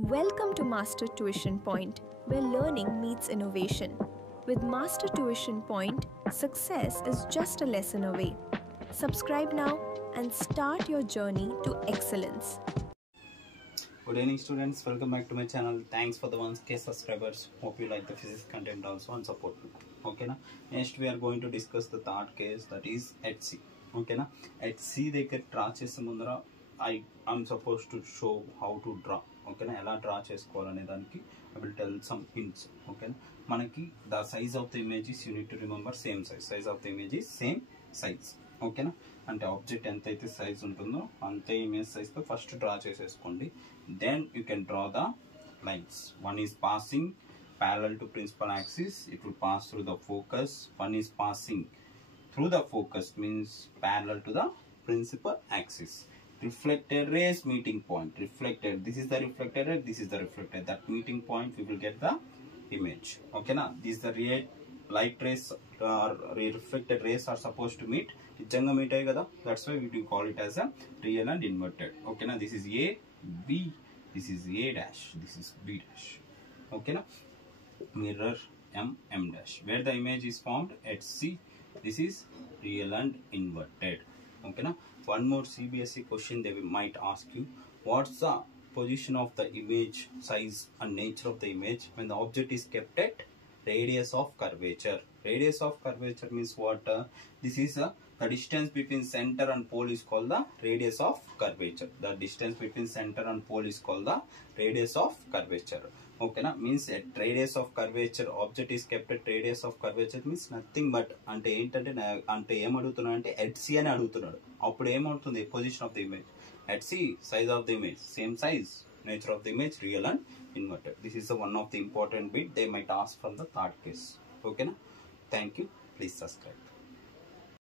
Welcome to Master Tuition Point, where learning meets innovation. With Master Tuition Point, success is just a lesson away. Subscribe now and start your journey to excellence. Good evening, students. Welcome back to my channel. Thanks for the 1K subscribers. Hope you like the physics content also and support me. Okay na? Next we are going to discuss the third case, that is at C. Okay na? At C దగ్గర draw చేసే ముందర I'm supposed to show how to draw. Okay na? ఎలా draw చేసుకోవాలనే దానికి I will tell some hints. Okay na? మనకి the size of the image is, you need to remember, same size. Size of the image is same size. ఓకేనా, అంటే object ఎంతైతే size ఉంటుందో అంతే image సైజ్తో ఫస్ట్ డ్రా చేసేసుకోండి. Then you can draw the lines. One is passing parallel to principal axis, it will pass through the focus. One is passing through the focus, means parallel to the principal axis. Reflected rays meeting point. Reflected, this is the reflected ray, this is the reflected. That meeting point we will get the image. Okay na, this is the light rays or reflected rays are supposed to meet. Janga meet hai kada, that's why we do call it as a real and inverted. Okay na, this is A, B, this is A dash, this is B dash. Okay na, mirror M, M dash. Where the image is formed at C, this is real and inverted. Okay na, one more CBSE question they might ask you, what's the position of the image, size and nature of the image when the object is kept at radius of curvature. Radius of curvature means what? This is the distance between center and pole is called the radius of curvature. The distance between center and pole is called the radius of curvature. Okay na, means at radius of curvature, object is kept at radius of curvature means nothing but అంటే ఏంటంటే అంటే ఏం అడుగుతున్నాడు అంటే at C అని అడుగుతున్నాడు. అప్పుడు ఏమవుతుంది? Position of the image at C, size of the image same size, nature of the image real and inverted. This is the one of the important bit they might ask from the third case. Okay na, thank you, please subscribe.